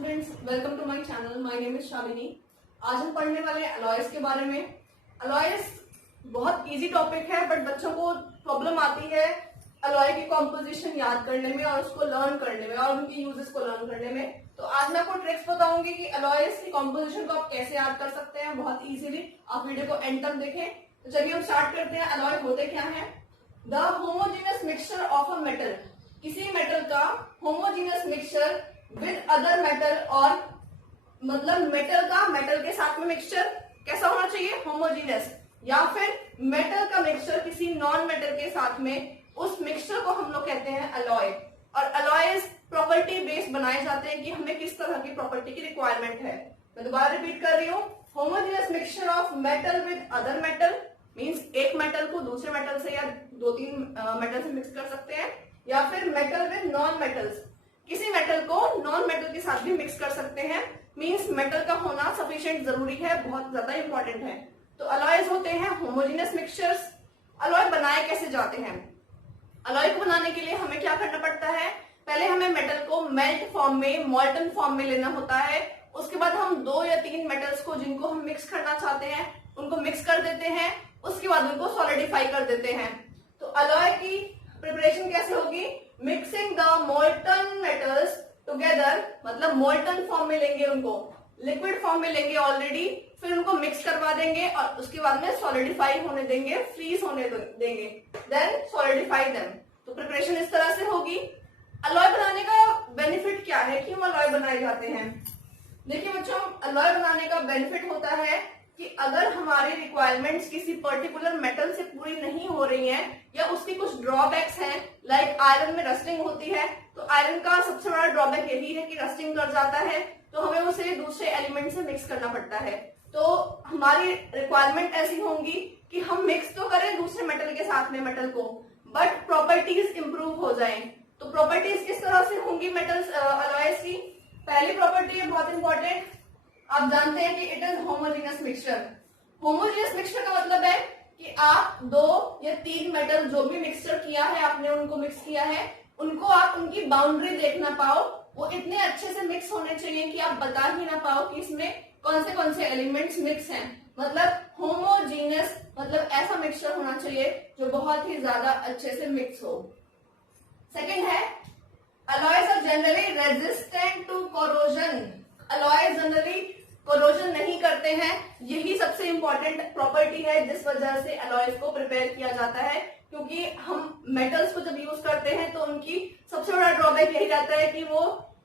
Students, welcome to my channel. My name is Shalini. आज हम पढ़ने वाले हैं अलॉयज के बारे में। अलॉयज बहुत इजी टॉपिक है, बट बच्चों को प्रॉब्लम आती है अलॉय की कॉम्पोजिशन याद करने में और उसको लर्न करने में और उनकी यूजेस को लर्न करने में। तो आज मैं आपको ट्रिक्स बताऊंगी कि अलॉयज की कॉम्पोजिशन को आप कैसे याद कर सकते हैं बहुत इजीली। आप वीडियो को एंड तक देखें। तो चलिए हम स्टार्ट करते हैं। अलॉय होते क्या है? The homogeneous mixture of a metal, किसी मेटल का homogeneous mixture with other metal, और मतलब मेटल का मेटल के साथ में मिक्सचर कैसा होना चाहिए? होमोजेनियस। या फिर मेटल का मिक्सचर किसी नॉन मेटल के साथ में, उस मिक्सचर को हम लोग कहते हैं अलॉय। और अलॉयज प्रॉपर्टी बेस्ड बनाए जाते हैं कि हमें किस तरह की प्रॉपर्टी की रिक्वायरमेंट है। मैं दोबारा रिपीट कर रही हूँ। Homogeneous mixture of metal with other metal means एक मेटल को दूसरे मेटल से या दो तीन मेटल से मिक्स कर सकते हैं, या फिर मेटल विद नॉन मेटल्स, किसी मेटल को नॉन मेटल के साथ भी मिक्स कर सकते हैं। मींस मेटल का होना सफिशिएंट जरूरी है, बहुत ज्यादा इंपॉर्टेंट है। तो अलॉयज होते हैं होमोजेनियस मिक्सचर्स। अलॉय बनाए कैसे जाते हैं? अलॉय को बनाने के लिए हमें क्या करना पड़ता है? पहले हमें मेटल को मेल्ट फॉर्म में, मॉल्टन फॉर्म में लेना होता है। उसके बाद हम दो या तीन मेटल्स को जिनको हम मिक्स करना चाहते हैं उनको मिक्स कर देते हैं। उसके बाद उनको सॉलिडिफाई कर देते हैं। तो अलॉय की प्रिपरेशन कैसे होगी? Mixing the molten metals together, मतलब मोल्टन फॉर्म में लेंगे उनको, लिक्विड फॉर्म में लेंगे ऑलरेडी, फिर उनको मिक्स करवा देंगे और उसके बाद में सॉलिडिफाई होने देंगे, फ्रीज होने देंगे, देन सॉलिडिफाई देम। तो प्रिपरेशन इस तरह से होगी। अलॉय बनाने का बेनिफिट क्या है? क्यों अलॉय बनाए जाते हैं? देखिए बच्चों, अलॉय बनाने का बेनिफिट होता है कि अगर हमारी रिक्वायरमेंट्स किसी पर्टिकुलर मेटल से पूरी नहीं हो रही हैं, या उसकी कुछ ड्रॉबैक्स हैं, लाइक आयरन में रस्टिंग होती है, तो आयरन का सबसे बड़ा ड्रॉबैक यही है कि रस्टिंग कर जाता है, तो हमें उसे दूसरे एलिमेंट से मिक्स करना पड़ता है। तो हमारी रिक्वायरमेंट ऐसी होंगी कि हम मिक्स तो करें दूसरे मेटल के साथ में मेटल को, बट प्रॉपर्टीज इंप्रूव हो जाएं। तो प्रॉपर्टीज किस तरह से होंगी मेटल्स अलॉयज की? पहली प्रॉपर्टी है बहुत इंपॉर्टेंट, आप जानते हैं कि it is homogeneous mixture. Homogeneous mixture का मतलब है कि आप दो या तीन मेटल जो भी मिक्सचर किया है, आपने उनको मिक्स किया है, उनको आप उनकी बाउंड्री देखना पाओ, वो इतने अच्छे से मिक्स होने चाहिए कि आप बता ही ना पाओ कि इसमें कौन से एलिमेंट्स मिक्स हैं। मतलब होमोजीनियस, मतलब ऐसा मिक्सचर होना चाहिए जो बहुत ही ज्यादा अच्छे से मिक्स हो। सेकेंड है, alloys are generally resistant to corrosion. Alloys generally corrosion नहीं करते हैं। यही सबसे इंपॉर्टेंट प्रॉपर्टी है जिस वजह से अलॉयज को प्रिपेयर किया जाता है, क्योंकि हम मेटल्स को जब यूज करते हैं तो उनकी सबसे बड़ा ड्रॉबैक यही रहता है कि वो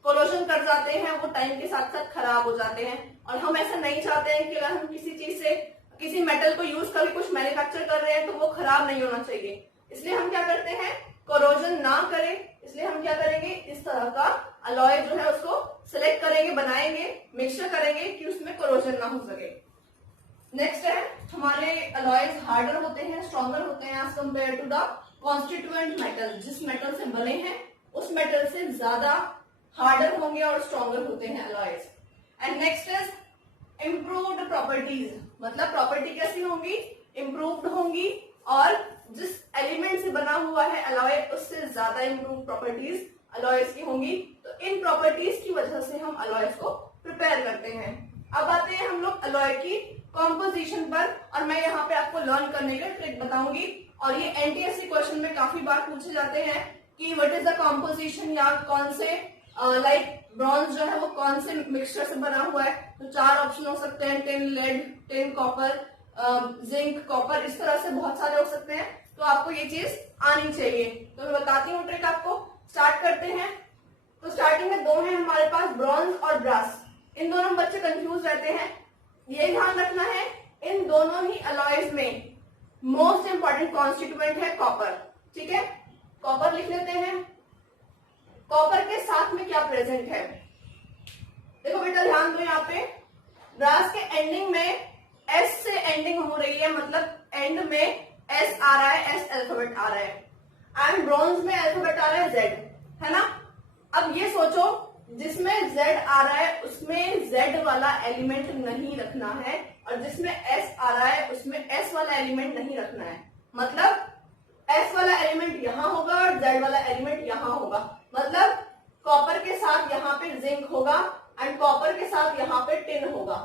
कोरोजन कर जाते हैं, वो टाइम के साथ साथ खराब हो जाते हैं। और हम ऐसा नहीं चाहते हैं कि अगर हम किसी चीज से, किसी मेटल को यूज करके कुछ मैन्युफैक्चर कर रहे हैं तो वो खराब नहीं होना चाहिए। इसलिए हम क्या करते हैं? कोरोजन ना करें, इसलिए हम क्या करेंगे? इस तरह का अलॉय जो है उसको सिलेक्ट करेंगे, बनाएंगे, मिक्सचर करेंगे कि उसमें कोरोजन ना हो सके। नेक्स्ट है, हमारे अलॉयज हार्डर होते हैं, स्ट्रॉन्गर होते हैं as compared to the constituent metal. जिस मेटल से बने हैं उस मेटल से ज्यादा हार्डर होंगे और स्ट्रॉन्गर होते हैं alloys. And next is improved properties, मतलब प्रॉपर्टी कैसी होंगी? इम्प्रूव्ड होंगी, और जिस एलिमेंट से बना हुआ है अलॉय उससे ज्यादा इम्प्रूव प्रॉपर्टीज अलॉयज की होंगी। तो इन प्रॉपर्टीज की वजह से हम अलॉयज को प्रिपेयर करते हैं। अब आते हैं हम लोग अलॉय की कॉम्पोजिशन पर, और मैं यहाँ पे आपको लर्न करने का ट्रिक बताऊंगी। और ये एनटीएससी क्वेश्चन में काफी बार पूछे जाते हैं कि व्हाट इज द कॉम्पोजिशन, या कौन से लाइक ब्रॉन्ज जो है वो कौन से मिक्सचर से बना हुआ है। तो चार ऑप्शन हो सकते हैं, tin lead, tin copper, zinc copper, इस तरह से बहुत सारे हो सकते हैं। तो आपको ये चीज आनी चाहिए। तो मैं बताती हूँ ट्रिक आपको। स्टार्ट करते हैं। तो स्टार्टिंग में दो है हमारे पास, ब्रॉन्ज और ब्रास। इन दोनों में बच्चे कंफ्यूज रहते हैं। ये ध्यान रखना है, इन दोनों ही अलॉयज में मोस्ट इंपॉर्टेंट कॉन्स्टिट्यूएंट है कॉपर। ठीक है, कॉपर लिख लेते हैं। कॉपर के साथ में क्या प्रेजेंट है? देखो बेटा ध्यान दो, यहाँ पे ब्रास के एंडिंग में एस से एंडिंग हो रही है, मतलब एंड में एस आ रहा है, एस अल्फाबेट आ रहा है, एंड ब्रॉन्ज में अल्फाबेट आ रहा है जेड, है ना। अब ये सोचो, जिसमें जेड आ रहा है उसमें जेड वाला एलिमेंट नहीं रखना है, और जिसमें एस आ रहा है उसमें एस वाला एलिमेंट नहीं रखना है। मतलब एस वाला एलिमेंट यहां होगा और जेड वाला एलिमेंट यहां होगा। मतलब कॉपर के साथ यहाँ पे जिंक होगा एंड कॉपर के साथ यहाँ पे टिन होगा।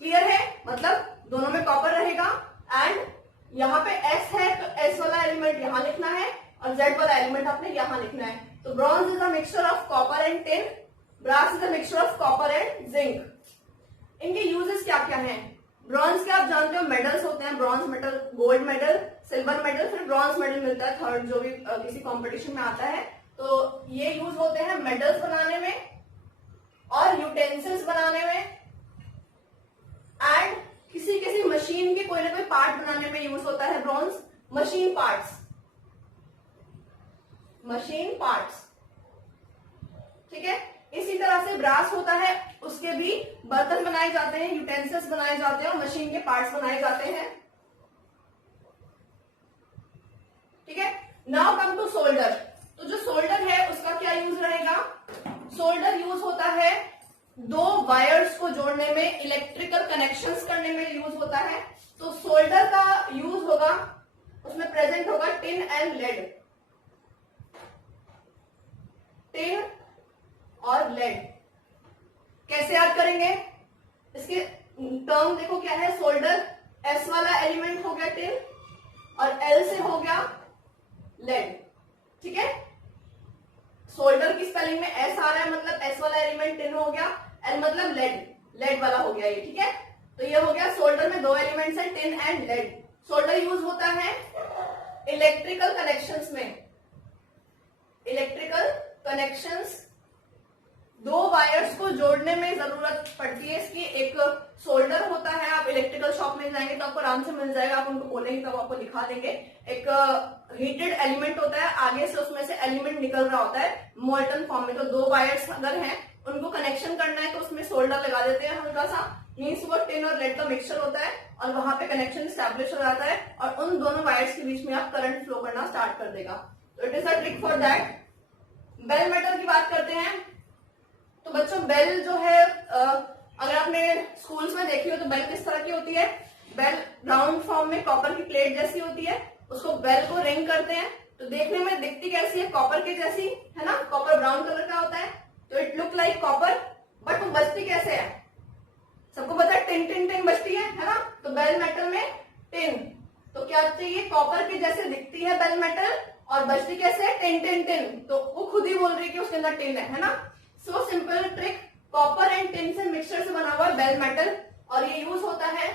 क्लियर है? मतलब दोनों में कॉपर रहेगा एंड यहाँ पे S है तो S वाला एलिमेंट यहाँ लिखना है और Z वाला एलिमेंट आपने यहाँ लिखना है। तो bronze is a mixture of copper and tin, brass is a mixture of copper and zinc. इनके यूजेस क्या क्या हैं? ब्रॉन्ज के आप जानते हो मेडल्स होते हैं, bronze medal, gold medal, silver medal, फिर ब्रॉन्ज मेडल मिलता है थर्ड जो भी किसी कंपटीशन में आता है। तो ये यूज होते हैं मेडल्स बनाने में और यूटेंसिल्स बनाने में एंड किसी किसी मशीन के कोई ना कोई पार्ट बनाने में यूज होता है bronze. Machine parts, machine parts, ठीक है। इसी तरह से ब्रास होता है, उसके भी बर्तन बनाए जाते हैं, यूटेंसिल्स बनाए जाते हैं और मशीन के पार्ट्स बनाए जाते हैं, ठीक है। Now come to solder. तो जो सोल्डर है उसका क्या यूज रहेगा? सोल्डर यूज होता है दो वायर्स को जोड़ने में, इलेक्ट्रिकल कनेक्शंस करने में यूज होता है। तो सोल्डर का यूज होगा, उसमें प्रेजेंट होगा टिन एंड लेड, टिन और लेड। कैसे याद करेंगे? इसके टर्म देखो क्या है, सोल्डर S वाला एलिमेंट हो गया टिन और L से हो गया लेड, ठीक है। सोल्डर की स्पेलिंग में S आ रहा है, मतलब S वाला एलिमेंट टिन हो गया, L मतलब लेड, लेड वाला हो गया ये, ठीक है। तो ये हो गया सोल्डर में दो एलिमेंट्स हैं, tin and lead. Solder use होता है इलेक्ट्रिकल कनेक्शंस में, इलेक्ट्रिकल कनेक्शंस, दो वायर्स को जोड़ने में जरूरत पड़ती है इसकी। एक सोल्डर होता है, आप इलेक्ट्रिकल शॉप में जाएंगे तो आपको आराम से मिल जाएगा, आप उनको बोलेंगे तब आपको दिखा देंगे। एक हीटेड एलिमेंट होता है, आगे से उसमें से एलिमेंट निकल रहा होता है मोल्टन फॉर्म में। तो दो वायर्स अगर हैं उनको कनेक्शन करना है तो उसमें सोल्डर लगा देते हैं हल्का सा, मीन्स वो टिन और लेड का मिक्सचर होता है और वहां पे कनेक्शन स्टैब्लिश हो जाता है और उन दोनों वायर्स के बीच में आप करंट फ्लो करना स्टार्ट कर देगा। तो it is a trick for that. Bell metal की बात करते हैं। तो बच्चों बेल जो है, अगर आपने स्कूल्स में देखी हो तो बेल किस तरह की होती है? बेल राउंड फॉर्म में कॉपर की प्लेट जैसी होती है, उसको बेल को रिंग करते हैं तो देखने में दिखती कैसी है? कॉपर के जैसी, है ना। कॉपर ब्राउन कलर का होता है, तो it look like copper, but वो बजती कैसे है? सबको पता है टिन टिन टिन बजती है ना। तो बेल मेटल में टिन, तो क्या चाहिए? कॉपर के जैसे दिखती है बेल मेटल और बजती कैसे है? Tin tin tin. तो वो खुद ही बोल रही है कि उसके अंदर टिन है ना। So simple trick, copper and tin से मिक्सचर से बना हुआ बेल मेटल और ये यूज होता है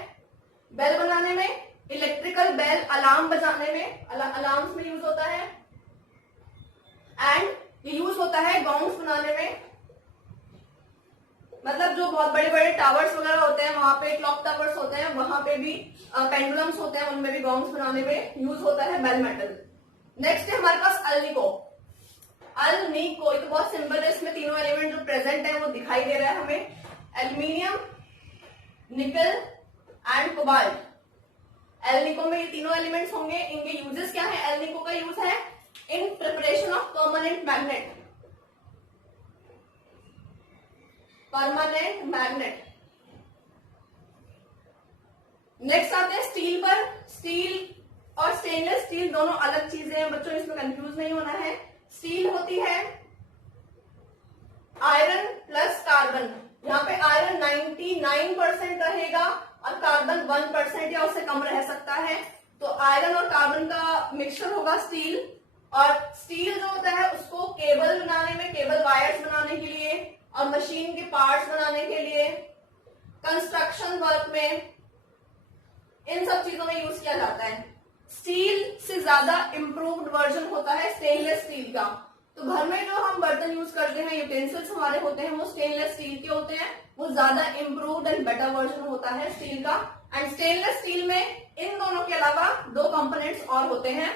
बेल बनाने में, इलेक्ट्रिकल बेल अलार्म बजाने में, अलार्म्स में यूज होता है एंड ये यूज होता है गॉन्ग्स बनाने में। मतलब जो बहुत बड़े बड़े टावर्स वगैरह होते हैं वहां पे, क्लॉक टावर्स होते हैं वहां पे भी, पेंडुलम्स होते हैं उनमें भी गॉन्ग्स बनाने में यूज होता है बेल मेटल। नेक्स्ट है हमारे पास अल्निको। अल्निको तो बहुत सिंपल है, इसमें तीनों एलिमेंट जो प्रेजेंट है वो दिखाई दे रहा है हमें, एल्यूमिनियम, निकल एंड कोबाल्ट। एल्निको में ये तीनों एलिमेंट्स होंगे। इनके यूजेस क्या है? एल्निको का यूज है in preparation of permanent magnet, permanent magnet. Next आते हैं स्टील पर। स्टील और स्टेनलेस स्टील दोनों अलग चीजें हैं बच्चों, इसमें कंफ्यूज नहीं होना है। स्टील होती है आयरन प्लस कार्बन, यहाँ पे आयरन 99% रहेगा और कार्बन 1% या उससे कम रह सकता है। तो आयरन और कार्बन का मिक्सचर होगा स्टील। और स्टील जो होता है उसको केबल बनाने में, केबल वायर्स बनाने के लिए और मशीन के पार्ट्स बनाने के लिए, कंस्ट्रक्शन वर्क में, इन सब चीजों में यूज किया जाता है। स्टील से ज्यादा इम्प्रूव्ड वर्जन होता है स्टेनलेस स्टील का। तो घर में जो हम बर्तन यूज करते हैं, यूटेंसिल्स हमारे होते हैं, वो स्टेनलेस स्टील के होते हैं, वो ज्यादा इम्प्रूव्ड एंड बेटर वर्जन होता है स्टील का। एंड स्टेनलेस स्टील में इन दोनों के अलावा दो कंपोनेंट्स और होते हैं,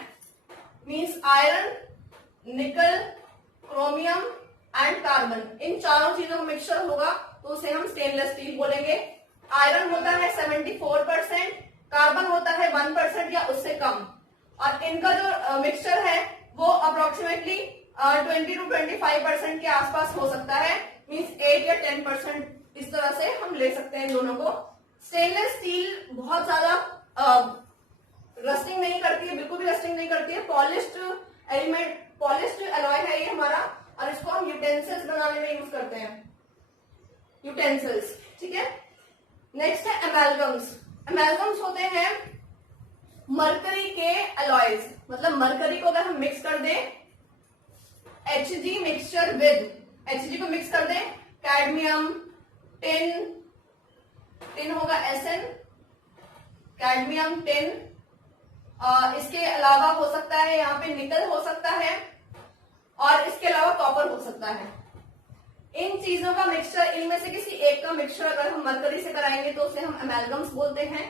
मींस आयरन, निकल, क्रोमियम एंड कार्बन। इन चारों चीजों का मिक्सचर होगा तो उसे हम स्टेनलेस स्टील बोलेंगे। आयरन होता है 74%, कार्बन होता है 1% या उससे कम, और इनका जो मिक्सचर है वो अप्रोक्सीमेटली 20 to 25% के आसपास हो सकता है, मींस 8 या 10% इस तरह से हम ले सकते हैं इन दोनों को। स्टेनलेस स्टील बहुत ज्यादा रस्टिंग नहीं करती है, बिल्कुल भी रस्टिंग नहीं करती है। पॉलिश्ड एलिमेंट, पॉलिश्ड एलॉय है ये हमारा, और इसको हम यूटेंसिल्स बनाने में यूज करते हैं। यूटेंसिल्स, ठीक है। नेक्स्ट है एमेलगम्स। एमेलगम्स होते हैं मरकरी के अलॉयज, मतलब मरकरी को अगर हम मिक्स कर दें Hg मिक्सचर विद, Hg को मिक्स कर दें कैडमियम, टिन, टिन होगा Sn, कैडमियम, टिन, इसके अलावा हो सकता है यहाँ पे निकल हो सकता है और इसके अलावा कॉपर हो सकता है। इन चीजों का मिक्सचर, इनमें से किसी एक का मिक्सचर अगर हम मरकरी से कराएंगे तो उसे हम एमेलगम्स बोलते हैं।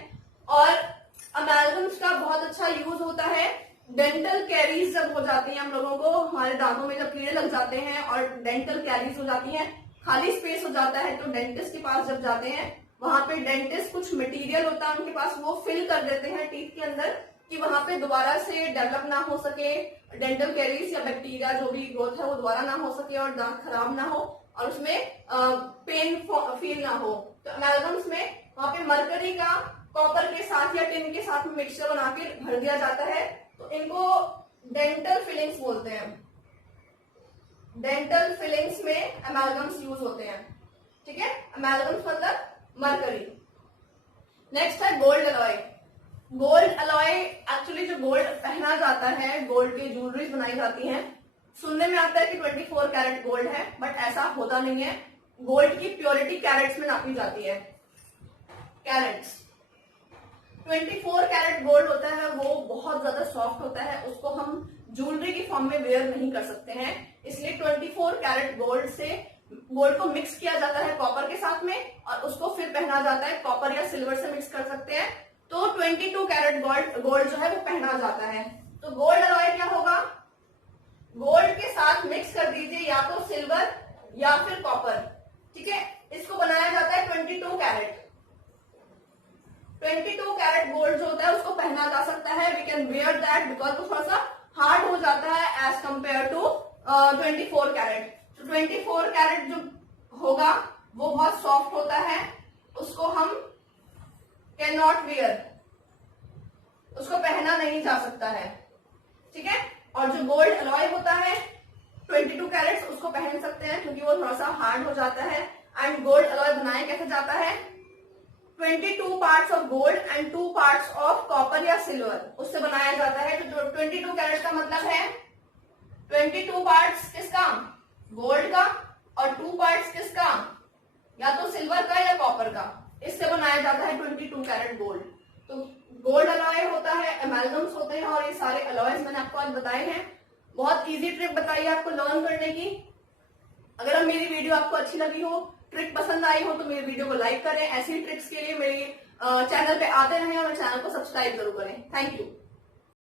और एमेलगम्स का बहुत अच्छा यूज होता है डेंटल कैरीज जब हो जाती है हम लोगों को, हमारे दांतों में जब कीड़े लग जाते हैं और डेंटल कैरीज हो जाती हैं, खाली स्पेस हो जाता है, तो डेंटिस्ट के पास जब जाते हैं वहां पे डेंटिस्ट कुछ मटेरियल होता है उनके पास, वो फिल कर देते हैं टीथ के अंदर कि वहां पे दोबारा से डेवलप ना हो सके डेंटल कैरीज या बैक्टीरिया जो भी ग्रोथ है वो दोबारा ना हो सके और दांत खराब ना हो और उसमें पेन फील ना हो। तो एमेलगम्स में वहां पे मरकरी का कॉपर के साथ या टिन के साथ में मिक्सचर बना के भर दिया जाता है, तो इनको डेंटल फिलिंग्स बोलते हैं। डेंटल फिलिंग्स में एमेलगम्स यूज होते हैं, ठीक है। एमेलगम्स मतलब मरकरी। नेक्स्ट है gold alloy. Gold alloy actually जो गोल्ड पहना जाता है, गोल्ड की ज्वेलरीज बनाई जाती हैं, सुनने में आता है कि 24 कैरेट गोल्ड है, बट ऐसा होता नहीं है। गोल्ड की प्योरिटी कैरेट्स में नापी जाती है, कैरेट्स। 24 कैरेट गोल्ड होता है वो बहुत ज्यादा सॉफ्ट होता है, उसको हम ज्वेलरी की फॉर्म में वेयर नहीं कर सकते हैं, इसलिए 24 कैरेट गोल्ड से गोल्ड को मिक्स किया जाता है कॉपर के साथ में और उसको फिर पहना जाता है। कॉपर या सिल्वर से मिक्स कर सकते हैं, तो 22 कैरेट गोल्ड जो है वो पहना जाता है। तो गोल्ड अलॉय क्या होगा, गोल्ड के साथ मिक्स कर दीजिए या तो सिल्वर या फिर कॉपर, ठीक है। इसको बनाया जाता है 22 कैरेट। 22 कैरेट गोल्ड जो होता है उसको पहना जा सकता है, we can wear that because वो थोड़ा सा हार्ड हो जाता है as compared to 24 carat. 24 carat जो होगा वो बहुत सॉफ्ट होता है, उसको हम कैन नॉट वेयर, उसको पहना नहीं जा सकता है, ठीक है। और जो गोल्ड अलॉय होता है 22 कैरेट्स उसको पहन सकते हैं क्योंकि वो थोड़ा सा हार्ड हो जाता है। एंड गोल्ड अलॉय बनाया कैसे जाता है, 22 parts of gold and 2 parts of copper या सिल्वर, उससे बनाया जाता है। तो 22 कैरेट का मतलब है 22 पार्ट्स किसका, गोल्ड का, और 2 पार्ट्स किसका, या तो सिल्वर का या कॉपर का, इससे बनाया जाता है 22 कैरेट गोल्ड। तो गोल्ड अलॉय होता है, एमेलगम्स होते हैं और ये सारे अलॉयज मैंने आपको आज बताए हैं। बहुत इजी ट्रिक बताई है आपको लर्न करने की। अगर मेरी वीडियो आपको अच्छी लगी हो, ट्रिक पसंद आई हो, तो मेरी वीडियो को लाइक करें। ऐसी ट्रिक्स के लिए मेरी चैनल पे आते रहें और चैनल को सब्सक्राइब जरूर करें। Thank you.